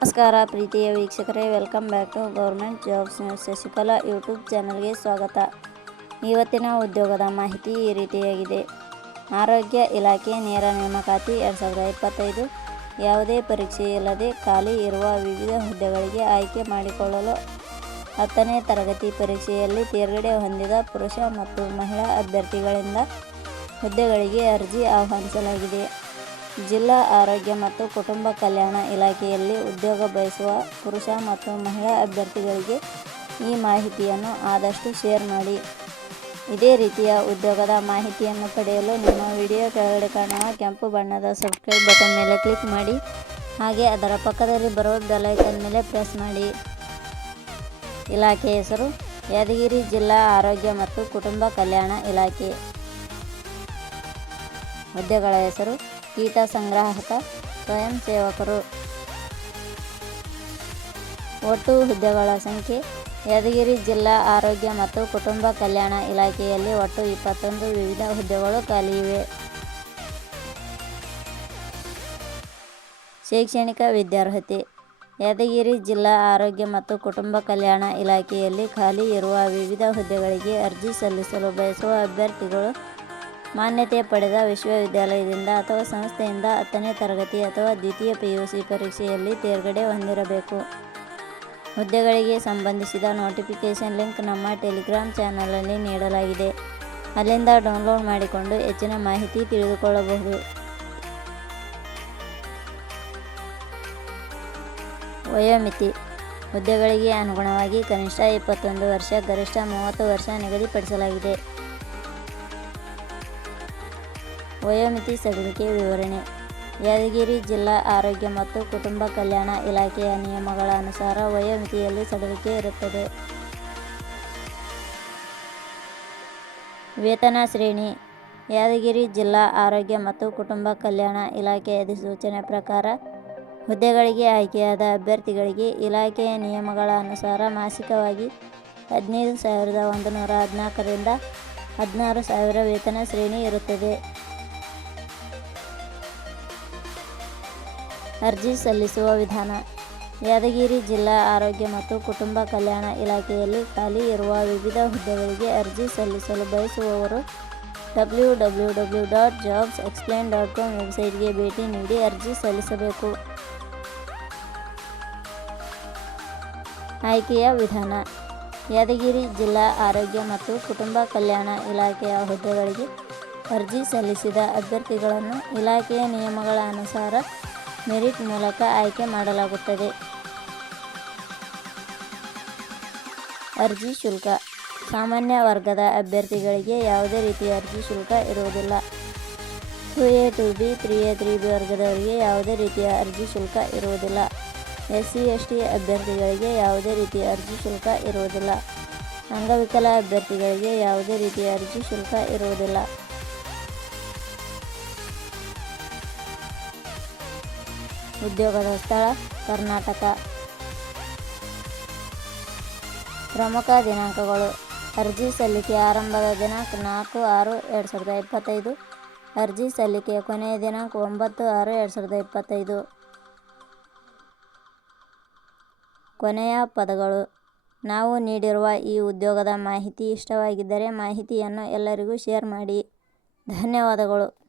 ನಮಸ್ಕಾರ ಪ್ರೀತಿಯ ವೀಕ್ಷಕರೇ welcome back to government jobs news Shashikala YouTube ಚಾನಲ್ಗೆ ಸ್ವಾಗತ. ಇವತ್ತಿನ ಉದ್ಯೋಗದ ಮಾಹಿತಿ ಈ ರೀತಿಯಾಗಿದೆ. ಆರೋಗ್ಯ ಇಲಾಖೆ ನೇರ ನೇಮಕಾತಿ ಎರಡು ಸಾವಿರದ ಇಪ್ಪತ್ತೈದು. ಯಾವುದೇ ಪರೀಕ್ಷೆ ಇಲ್ಲದೆ ಖಾಲಿ ಇರುವ ವಿವಿಧ ಹುದ್ದೆಗಳಿಗೆ ಆಯ್ಕೆ ಮಾಡಿಕೊಳ್ಳಲು ಹತ್ತನೇ ತರಗತಿ ಪರೀಕ್ಷೆಯಲ್ಲಿ ತೇರ್ಗಡೆ ಹೊಂದಿದ ಪುರುಷ ಮತ್ತು ಮಹಿಳಾ ಅಭ್ಯರ್ಥಿಗಳಿಂದ ಹುದ್ದೆಗಳಿಗೆ ಅರ್ಜಿ ಆಹ್ವಾನಿಸಲಾಗಿದೆ. ಜಿಲ್ಲಾ ಆರೋಗ್ಯ ಮತ್ತು ಕುಟುಂಬ ಕಲ್ಯಾಣ ಇಲಾಖೆಯಲ್ಲಿ ಉದ್ಯೋಗ ಬಯಸುವ ಪುರುಷ ಮತ್ತು ಮಹಿಳಾ ಅಭ್ಯರ್ಥಿಗಳಿಗೆ ಈ ಮಾಹಿತಿಯನ್ನು ಆದಷ್ಟು ಶೇರ್ ಮಾಡಿ. ಇದೇ ರೀತಿಯ ಉದ್ಯೋಗದ ಮಾಹಿತಿಯನ್ನು ಪಡೆಯಲು ನಿಮ್ಮ ವಿಡಿಯೋ ಕೆಳಗಡೆ ಕಾಣುವ ಕೆಂಪು ಬಣ್ಣದ ಸಬ್ಸ್ಕ್ರೈಬ್ ಬಟನ್ ಮೇಲೆ ಕ್ಲಿಕ್ ಮಾಡಿ. ಹಾಗೆ ಅದರ ಪಕ್ಕದಲ್ಲಿ ಬರುವ ಬೆಲೈಕನ್ ಮೇಲೆ ಪ್ರೆಸ್ ಮಾಡಿ. ಇಲಾಖೆ ಹೆಸರು ಯಾದಗಿರಿ ಜಿಲ್ಲಾ ಆರೋಗ್ಯ ಮತ್ತು ಕುಟುಂಬ ಕಲ್ಯಾಣ ಇಲಾಖೆ. ಹುದ್ದೆಗಳ ಹೆಸರು ಕೀಟ ಸಂಗ್ರಾಹಕ ಸ್ವಯಂ ಸೇವಕರು. ಒಟ್ಟು ಹುದ್ದೆಗಳ ಸಂಖ್ಯೆ, ಯಾದಗಿರಿ ಜಿಲ್ಲಾ ಆರೋಗ್ಯ ಮತ್ತು ಕುಟುಂಬ ಕಲ್ಯಾಣ ಇಲಾಖೆಯಲ್ಲಿ ಒಟ್ಟು ಇಪ್ಪತ್ತೊಂದು ವಿವಿಧ ಹುದ್ದೆಗಳು ಖಾಲಿ ಇವೆ. ಶೈಕ್ಷಣಿಕ ವಿದ್ಯಾರ್ಹತೆ, ಯಾದಗಿರಿ ಜಿಲ್ಲಾ ಆರೋಗ್ಯ ಮತ್ತು ಕುಟುಂಬ ಕಲ್ಯಾಣ ಇಲಾಖೆಯಲ್ಲಿ ಖಾಲಿ ಇರುವ ವಿವಿಧ ಹುದ್ದೆಗಳಿಗೆ ಅರ್ಜಿ ಸಲ್ಲಿಸಲು ಬಯಸುವ ಅಭ್ಯರ್ಥಿಗಳು ಮಾನ್ಯತೆ ಪಡೆದ ವಿಶ್ವವಿದ್ಯಾಲಯದಿಂದ ಅಥವಾ ಸಂಸ್ಥೆಯಿಂದ ಹತ್ತನೇ ತರಗತಿ ಅಥವಾ ದ್ವಿತೀಯ ಪಿಯುಸಿ ಪರೀಕ್ಷೆಯಲ್ಲಿ ತೇರ್ಗಡೆ ಹೊಂದಿರಬೇಕು. ಹುದ್ದೆಗಳಿಗೆ ಸಂಬಂಧಿಸಿದ ನೋಟಿಫಿಕೇಷನ್ ಲಿಂಕ್ ನಮ್ಮ ಟೆಲಿಗ್ರಾಮ್ ಚಾನಲಲ್ಲಿ ನೀಡಲಾಗಿದೆ. ಅಲ್ಲಿಂದ ಡೌನ್ಲೋಡ್ ಮಾಡಿಕೊಂಡು ಹೆಚ್ಚಿನ ಮಾಹಿತಿ ತಿಳಿದುಕೊಳ್ಳಬಹುದು. ವಯೋಮಿತಿ. ಹುದ್ದೆಗಳಿಗೆ ಅನುಗುಣವಾಗಿ ಕನಿಷ್ಠ ಇಪ್ಪತ್ತೊಂದು ವರ್ಷ, ಗರಿಷ್ಠ ಮೂವತ್ತು ವರ್ಷ ನಿಗದಿಪಡಿಸಲಾಗಿದೆ. ವಯೋಮಿತಿ ಸಡಿಲಿಕೆ ವಿವರಣೆ. ಯಾದಗಿರಿ ಜಿಲ್ಲಾ ಆರೋಗ್ಯ ಮತ್ತು ಕುಟುಂಬ ಕಲ್ಯಾಣ ಇಲಾಖೆಯ ನಿಯಮಗಳ ಅನುಸಾರ ವಯೋಮಿತಿಯಲ್ಲಿ ಸಡಿಲಿಕೆ ಇರುತ್ತದೆ. ವೇತನ ಶ್ರೇಣಿ. ಯಾದಗಿರಿ ಜಿಲ್ಲಾ ಆರೋಗ್ಯ ಮತ್ತು ಕುಟುಂಬ ಕಲ್ಯಾಣ ಇಲಾಖೆ ಅಧಿಸೂಚನೆ ಪ್ರಕಾರ ಹುದ್ದೆಗಳಿಗೆ ಆಯ್ಕೆಯಾದ ಅಭ್ಯರ್ಥಿಗಳಿಗೆ ಇಲಾಖೆಯ ನಿಯಮಗಳ ಅನುಸಾರ ಮಾಸಿಕವಾಗಿ ಹದಿನೈದು ಸಾವಿರದ ಒಂದು ನೂರ ಹದಿನಾಲ್ಕರಿಂದ ಹದಿನಾರು ಸಾವಿರ ವೇತನ ಶ್ರೇಣಿ ಇರುತ್ತದೆ. ಅರ್ಜಿ ಸಲ್ಲಿಸುವ ವಿಧಾನ. ಯಾದಗಿರಿ ಜಿಲ್ಲಾ ಆರೋಗ್ಯ ಮತ್ತು ಕುಟುಂಬ ಕಲ್ಯಾಣ ಇಲಾಖೆಯಲ್ಲಿ ಖಾಲಿ ಇರುವ ವಿವಿಧ ಹುದ್ದೆಗಳಿಗೆ ಅರ್ಜಿ ಸಲ್ಲಿಸಲು ಬಯಸುವವರು W W W dot jobs explain dot com ವೆಬ್ಸೈಟ್ಗೆ ಭೇಟಿ ನೀಡಿ ಅರ್ಜಿ ಸಲ್ಲಿಸಬೇಕು. ಆಯ್ಕೆಯ ವಿಧಾನ. ಯಾದಗಿರಿ ಜಿಲ್ಲಾ ಆರೋಗ್ಯ ಮತ್ತು ಕುಟುಂಬ ಕಲ್ಯಾಣ ಇಲಾಖೆಯ ಹುದ್ದೆಗಳಿಗೆ ಅರ್ಜಿ ಸಲ್ಲಿಸಿದ ಅಭ್ಯರ್ಥಿಗಳನ್ನು ಇಲಾಖೆಯ ನಿಯಮಗಳ ಅನುಸಾರ ಮೆರಿಟ್ ಮೂಲಕ ಆಯ್ಕೆ ಮಾಡಲಾಗುತ್ತದೆ. ಅರ್ಜಿ ಶುಲ್ಕ. ಸಾಮಾನ್ಯ ವರ್ಗದ ಅಭ್ಯರ್ಥಿಗಳಿಗೆ ಯಾವುದೇ ರೀತಿಯ ಅರ್ಜಿ ಶುಲ್ಕ ಇರುವುದಿಲ್ಲ. Two A, two B, three A, three B ವರ್ಗದವರಿಗೆ ಯಾವುದೇ ರೀತಿಯ ಅರ್ಜಿ ಶುಲ್ಕ ಇರುವುದಿಲ್ಲ. ಎಸ್ ಸಿ, ಎಸ್ ಟಿ ಅಭ್ಯರ್ಥಿಗಳಿಗೆ ಯಾವುದೇ ರೀತಿಯ ಅರ್ಜಿ ಶುಲ್ಕ ಇರುವುದಿಲ್ಲ. ಅಂಗವಿಕಲ ಅಭ್ಯರ್ಥಿಗಳಿಗೆ ಯಾವುದೇ ರೀತಿಯ ಅರ್ಜಿ ಶುಲ್ಕ ಇರುವುದಿಲ್ಲ. ಉದ್ಯೋಗದ ಸ್ಥಳ ಕರ್ನಾಟಕ. ಪ್ರಮುಖ ದಿನಾಂಕಗಳು. ಅರ್ಜಿ ಸಲ್ಲಿಕೆ ಆರಂಭದ ದಿನಾಂಕ ನಾಲ್ಕು ಆರು ಎರಡು ಸಾವಿರದ ಇಪ್ಪತ್ತೈದು. ಅರ್ಜಿ ಸಲ್ಲಿಕೆಯ ಕೊನೆಯ ದಿನಾಂಕ ಒಂಬತ್ತು ಆರು ಎರಡು ಸಾವಿರದ ಇಪ್ಪತ್ತೈದು. ಕೊನೆಯ ಪದಗಳು. ನಾವು ನೀಡಿರುವ ಈ ಉದ್ಯೋಗದ ಮಾಹಿತಿ ಇಷ್ಟವಾಗಿದ್ದರೆ ಮಾಹಿತಿಯನ್ನು ಎಲ್ಲರಿಗೂ ಶೇರ್ ಮಾಡಿ. ಧನ್ಯವಾದಗಳು.